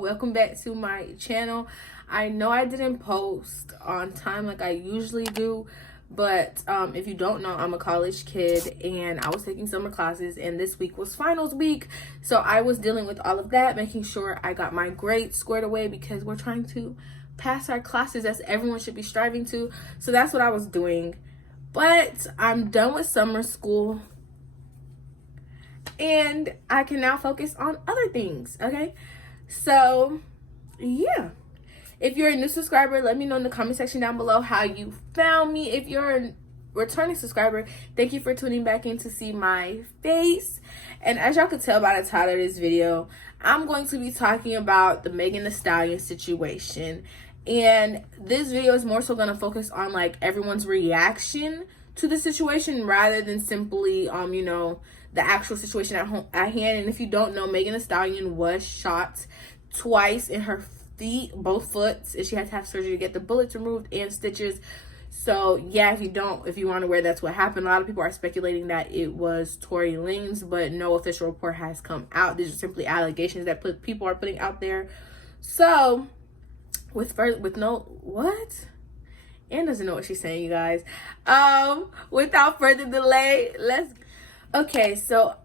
welcome back to my channel. I know I didn't post on time like I usually do, but if you don't know, I'm a college kid and I was taking summer classes, and this week was finals week, so I was dealing with all of that, making sure I got my grades squared away because we're trying to pass our classes as everyone should be striving to. So that's what I was doing, but I'm done with summer school and I can now focus on other things. Okay, so yeah, if you're a new subscriber, let me know in the comment section down below how you found me. If you're a returning subscriber, thank you for tuning back in to see my face. And as y'all could tell by the title of this video, I'm going to be talking about the Megan Thee Stallion situation, and this video is more so going to focus on like everyone's reaction to the situation rather than simply the actual situation at hand. And if you don't know, Megan Thee Stallion was shot twice in her feet, both foots, and she had to have surgery to get the bullets removed and stitches. So yeah, if you weren't aware, that's what happened. A lot of people are speculating that it was Tory Lanez, but no official report has come out. These are simply allegations that people are putting out there. So Anne doesn't know what she's saying, you guys. Without further delay, okay, so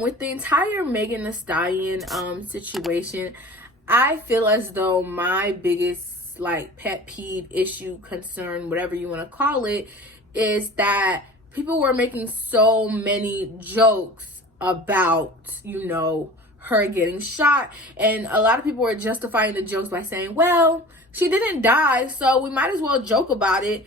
with the entire Megan Thee Stallion situation, I feel as though my biggest pet peeve, issue, concern, whatever you want to call it, is that people were making so many jokes about her getting shot, and a lot of people were justifying the jokes by saying, well, she didn't die, so we might as well joke about it.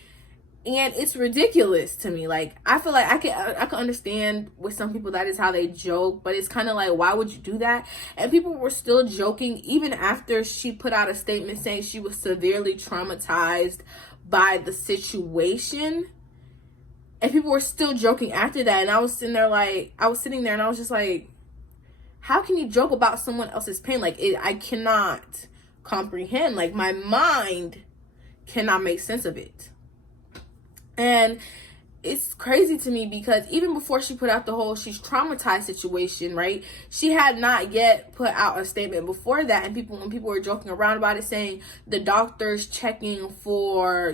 And it's ridiculous to me. I feel like I can understand with some people that is how they joke, but it's kind of like, why would you do that? And people were still joking even after she put out a statement saying she was severely traumatized by the situation, and people were still joking after that. And I was sitting there and I was just like, how can you joke about someone else's pain? I cannot comprehend. My mind cannot make sense of it. And it's crazy to me because even before she put out the whole she's traumatized situation, right? She had not yet put out a statement before that. And when people were joking around about it, saying the doctors checking for,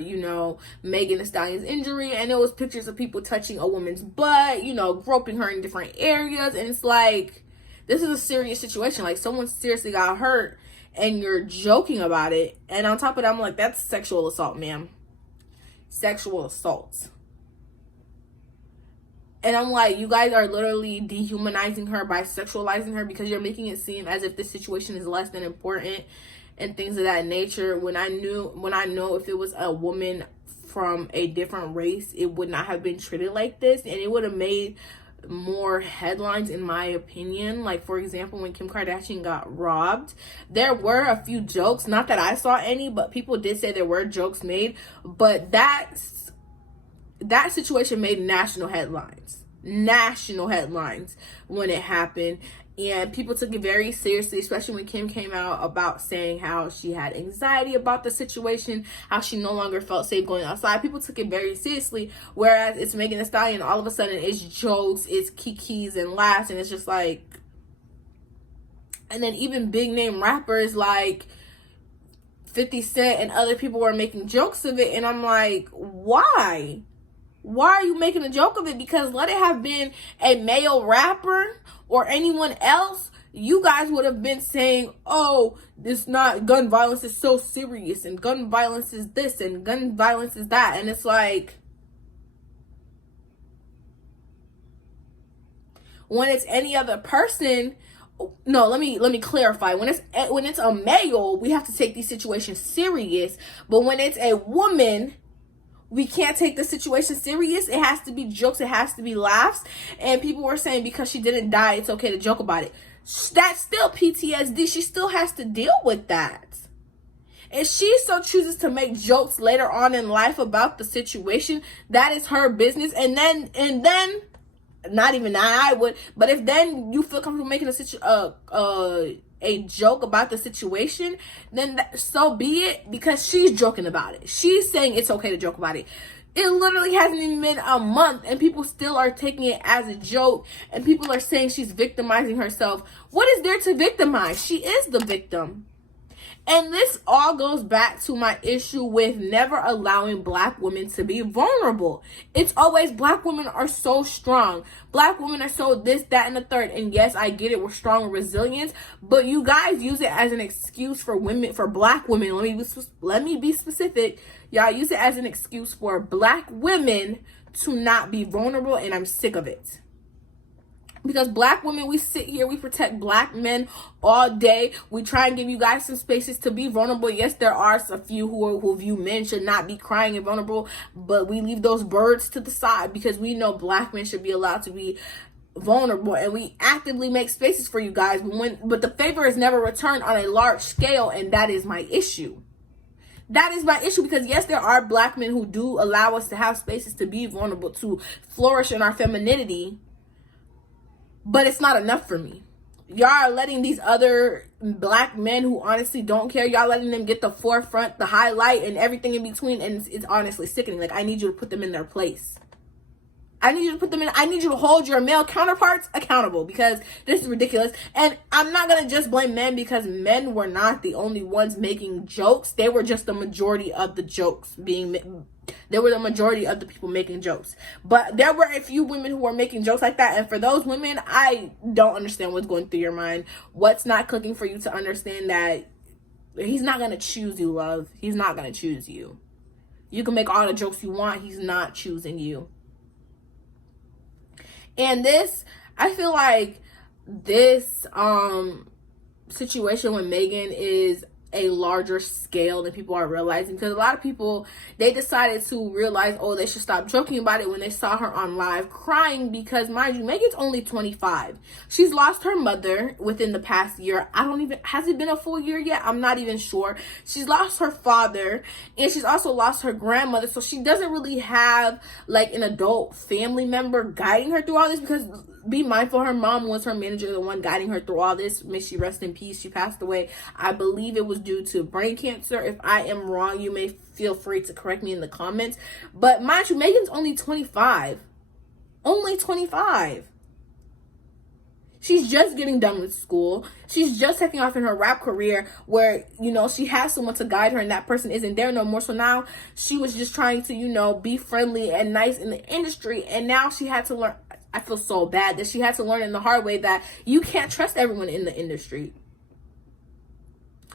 Megan Thee Stallion's injury. And it was pictures of people touching a woman's butt, groping her in different areas. And it's like, this is a serious situation. Someone seriously got hurt and you're joking about it. And on top of that, I'm like, that's sexual assault, ma'am. Sexual assault. And I'm like, you guys are literally dehumanizing her by sexualizing her because you're making it seem as if this situation is less than important and things of that nature. When I know if it was a woman from a different race, it would not have been treated like this, and it would have made more headlines, in my opinion. For example, when Kim Kardashian got robbed, there were a few jokes, not that I saw any, but people did say there were jokes made. But that situation made national headlines when it happened, and people took it very seriously, especially when Kim came out about saying how she had anxiety about the situation, how she no longer felt safe going outside. People took it very seriously, whereas it's Megan Thee Stallion, all of a sudden it's jokes, it's kikis and laughs, and it's just like, and then even big name rappers like 50 Cent and other people were making jokes of it, and I'm like, why are you making a joke of it? Because let it have been a male rapper or anyone else, you guys would have been saying, oh, gun violence is so serious, and gun violence is this, and gun violence is that. And it's like, when it's any other person, no, let me clarify. When it's a male, we have to take these situations serious. But when it's a woman, we can't take the situation serious. It has to be jokes. It has to be laughs. And people were saying because she didn't die, it's okay to joke about it. That's still PTSD. She still has to deal with that. If she so chooses to make jokes later on in life about the situation, that is her business. And then not even I would, but if then you feel comfortable making a joke about the situation, then so be it, because she's joking about it. She's saying it's okay to joke about it. It literally hasn't even been a month and people still are taking it as a joke, and people are saying she's victimizing herself. What is there to victimize? She is the victim. And this all goes back to my issue with never allowing black women to be vulnerable. It's always black women are so strong. Black women are so this, that, and the third. And yes, I get it. We're strong and resilient. But you guys use it as an excuse for women, for black women. Let me be specific. Y'all use it as an excuse for black women to not be vulnerable. And I'm sick of it. Because black women, we sit here, we protect black men all day. We try and give you guys some spaces to be vulnerable. Yes, there are a few who view men should not be crying and vulnerable, but we leave those birds to the side because we know black men should be allowed to be vulnerable, and we actively make spaces for you guys. But the favor is never returned on a large scale, and that is my issue. That is my issue, because yes, there are black men who do allow us to have spaces to be vulnerable, to flourish in our femininity. But it's not enough for me. Y'all are letting these other black men who honestly don't care, y'all letting them get the forefront, the highlight, and everything in between. And it's honestly sickening. Like, I need you to put them in their place. I need you to hold your male counterparts accountable, because this is ridiculous. And I'm not going to just blame men, because men were not the only ones making jokes. They were just the majority of the jokes they were the majority of the people making jokes. But there were a few women who were making jokes like that. And for those women, I don't understand what's going through your mind. What's not clicking for you to understand that he's not going to choose you, love. He's not going to choose you. You can make all the jokes you want. He's not choosing you. And this, I feel like this situation with Megan is a larger scale than people are realizing, because a lot of people, they decided to realize, oh, they should stop joking about it when they saw her on live crying, because mind you, Megan's only 25. She's lost her mother within the past year. Has it been a full year yet? I'm not even sure. She's lost her father, and she's also lost her grandmother, so she doesn't really have like an adult family member guiding her through all this, because be mindful, her mom was her manager, the one guiding her through all this. May she rest in peace. She passed away. I believe it was due to brain cancer. If I am wrong, you may feel free to correct me in the comments. But mind you, Megan's only 25. Only 25. She's just getting done with school. She's just taking off in her rap career where, you know, she has someone to guide her and that person isn't there no more. So now she was just trying to, you know, be friendly and nice in the industry. And now she had to learn. I feel so bad that she had to learn in the hard way that you can't trust everyone in the industry.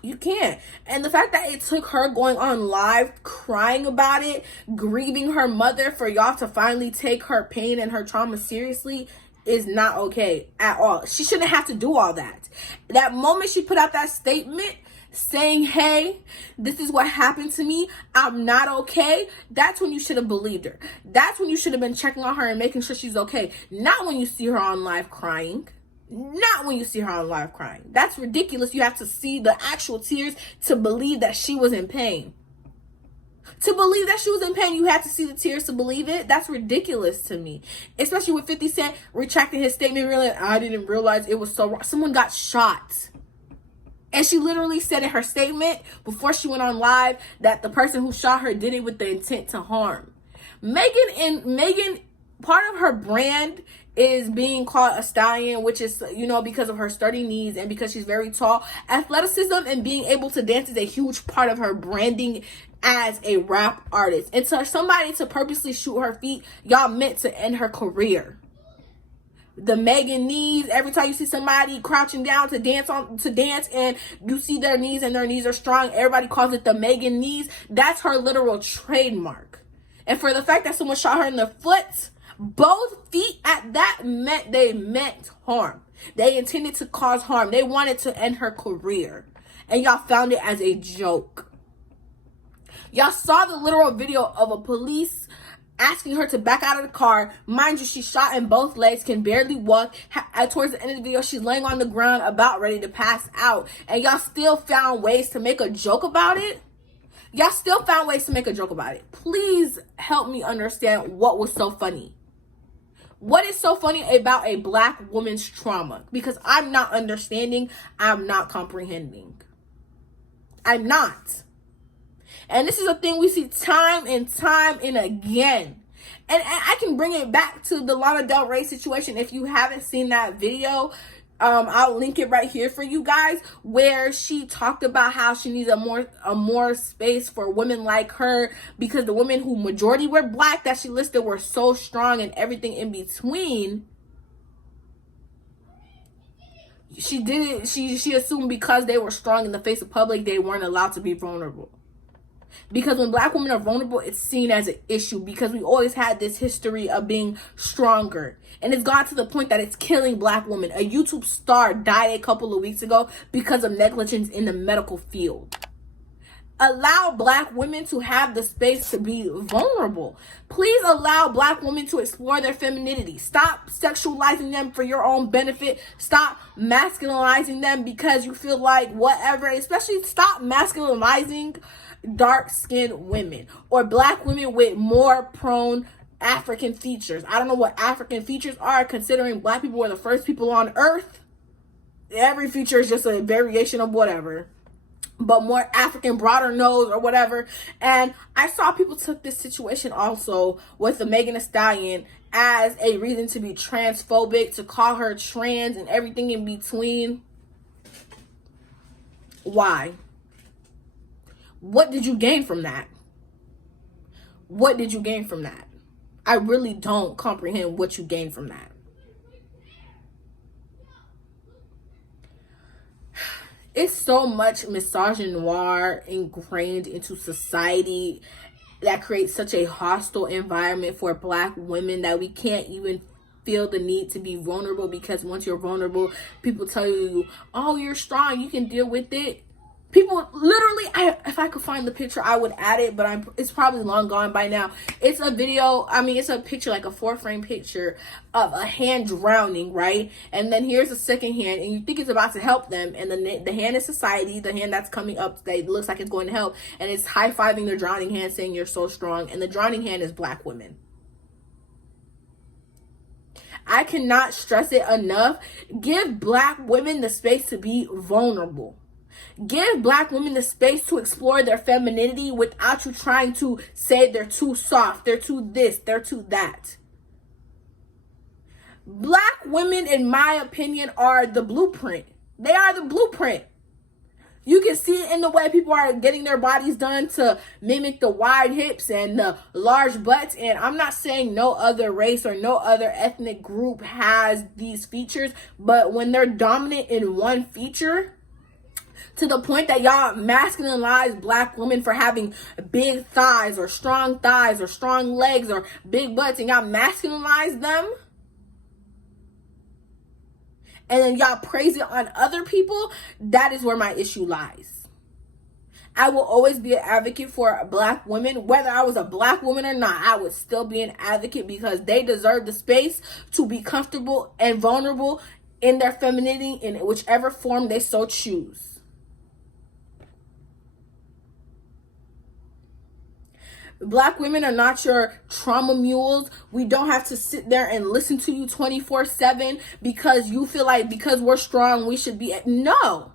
You can't. And the fact that it took her going on live, crying about it, grieving her mother, for y'all to finally take her pain and her trauma seriously is not okay at all. She shouldn't have to do all that. That moment she put out that statement saying, hey, this is what happened to me, I'm not okay, that's when you should have believed her. That's when you should have been checking on her and making sure she's okay. Not when you see her on live crying. Not when you see her on live crying. That's ridiculous. You have to see the actual tears to believe that she was in pain. To believe that she was in pain, you had to see the tears to believe it. That's ridiculous to me. Especially with 50 Cent retracting his statement, really, I didn't realize it was so wrong. Someone got shot. And she literally said in her statement before she went on live that the person who shot her did it with the intent to harm. Megan, part of her brand is being called a stallion, which is, you know, because of her sturdy knees and because she's very tall. Athleticism and being able to dance is a huge part of her branding as a rap artist. And to somebody to purposely shoot her feet, y'all meant to end her career. The Megan knees, every time you see somebody crouching down to dance and you see their knees and their knees are strong, everybody calls it the Megan knees. That's her literal trademark. And for the fact that someone shot her in the foot, both feet at that meant harm. They intended to cause harm. They wanted to end her career. And y'all found it as a joke. Y'all saw the literal video of a police asking her to back out of the car. Mind you, she's shot in both legs, can barely walk. Towards the end of the video, she's laying on the ground about ready to pass out. And y'all still found ways to make a joke about it? Y'all still found ways to make a joke about it. Please help me understand what was so funny. What is so funny about a black woman's trauma? Because I'm not understanding. I'm not comprehending. I'm not. And this is a thing we see time and time and again. And I can bring it back to the Lana Del Rey situation. If you haven't seen that video, I'll link it right here for you guys, where she talked about how she needs a more space for women like her, because the women who majority were black that she listed were so strong and everything in between. She didn't, she assumed because they were strong in the face of public, they weren't allowed to be vulnerable. Because when black women are vulnerable, it's seen as an issue, because we always had this history of being stronger. And it's gone to the point that it's killing black women. A YouTube star died a couple of weeks ago because of negligence in the medical field. Allow black women to have the space to be vulnerable. Please allow black women to explore their femininity. Stop sexualizing them for your own benefit. Stop masculinizing them because you feel like whatever. Especially stop masculinizing dark-skinned women or black women with more prone African features. I don't know what African features are, considering black people were the first people on earth. Every feature is just a variation of whatever, but more African, broader nose or whatever. And I saw people took this situation also with the Megan Thee Stallion as a reason to be transphobic, to call her trans and everything in between. Why? What did you gain from that? What did you gain from that? I really don't comprehend what you gain from that. It's so much misogynoir ingrained into society that creates such a hostile environment for black women that we can't even feel the need to be vulnerable, because once you're vulnerable, people tell you, oh, you're strong, you can deal with it. People literally, if I could find the picture, I would add it, but it's probably long gone by now. It's a video, it's a picture, like a 4-frame picture of a hand drowning, right? And then here's a second hand, and you think it's about to help them, and the hand is society, the hand that's coming up that looks like it's going to help, and it's high-fiving the drowning hand, saying you're so strong, and the drowning hand is black women. I cannot stress it enough. Give black women the space to be vulnerable. Give black women the space to explore their femininity without you trying to say they're too soft, they're too this, they're too that. Black women, in my opinion, are the blueprint. They are the blueprint. You can see it in the way people are getting their bodies done to mimic the wide hips and the large butts. And I'm not saying no other race or no other ethnic group has these features, but when they're dominant in one feature, to the point that y'all masculinize black women for having big thighs or strong legs or big butts, and y'all masculinize them, and then y'all praise it on other people, that is where my issue lies. I will always be an advocate for black women. Whether I was a black woman or not, I would still be an advocate, because they deserve the space to be comfortable and vulnerable in their femininity in whichever form they so choose. Black women are not your trauma mules. We don't have to sit there and listen to you 24/7 because you feel like because we're strong, we should be. No.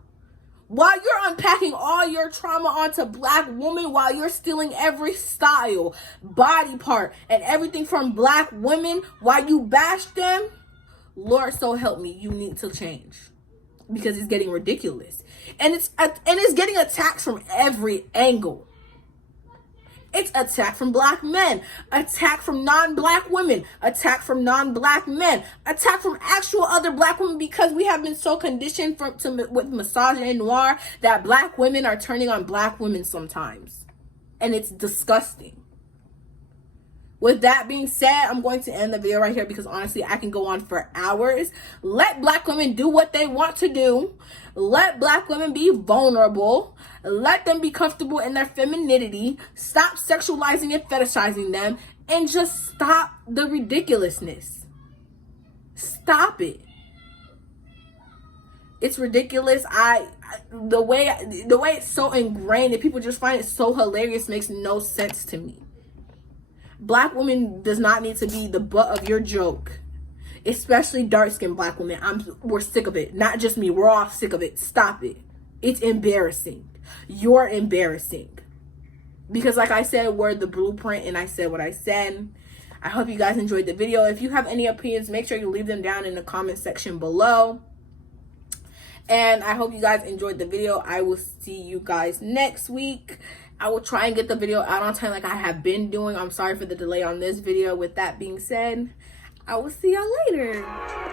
While you're unpacking all your trauma onto black women, while you're stealing every style, body part, and everything from black women, while you bash them, Lord, so help me, you need to change, because it's getting ridiculous. And it's getting attacked from every angle. It's attack from black men, attack from non-black women, attack from non-black men, attack from actual other black women, because we have been so conditioned with misogynoir that black women are turning on black women sometimes. And it's disgusting. With that being said, I'm going to end the video right here, because honestly, I can go on for hours. Let black women do what they want to do. Let black women be vulnerable. Let them be comfortable in their femininity. Stop sexualizing and fetishizing them, and just stop the ridiculousness. Stop it. It's ridiculous. The way it's so ingrained that people just find it so hilarious makes no sense to me. Black women does not need to be the butt of your joke, especially dark-skinned black women. We're sick of it. Not just me. We're all sick of it. Stop it. It's embarrassing. You're embarrassing. Because like I said, we're the blueprint, and I said what I said. I hope you guys enjoyed the video. If you have any opinions, make sure you leave them down in the comment section below. And I hope you guys enjoyed the video. I will see you guys next week. I will try and get the video out on time like I have been doing. I'm sorry for the delay on this video. With that being said, I will see y'all later.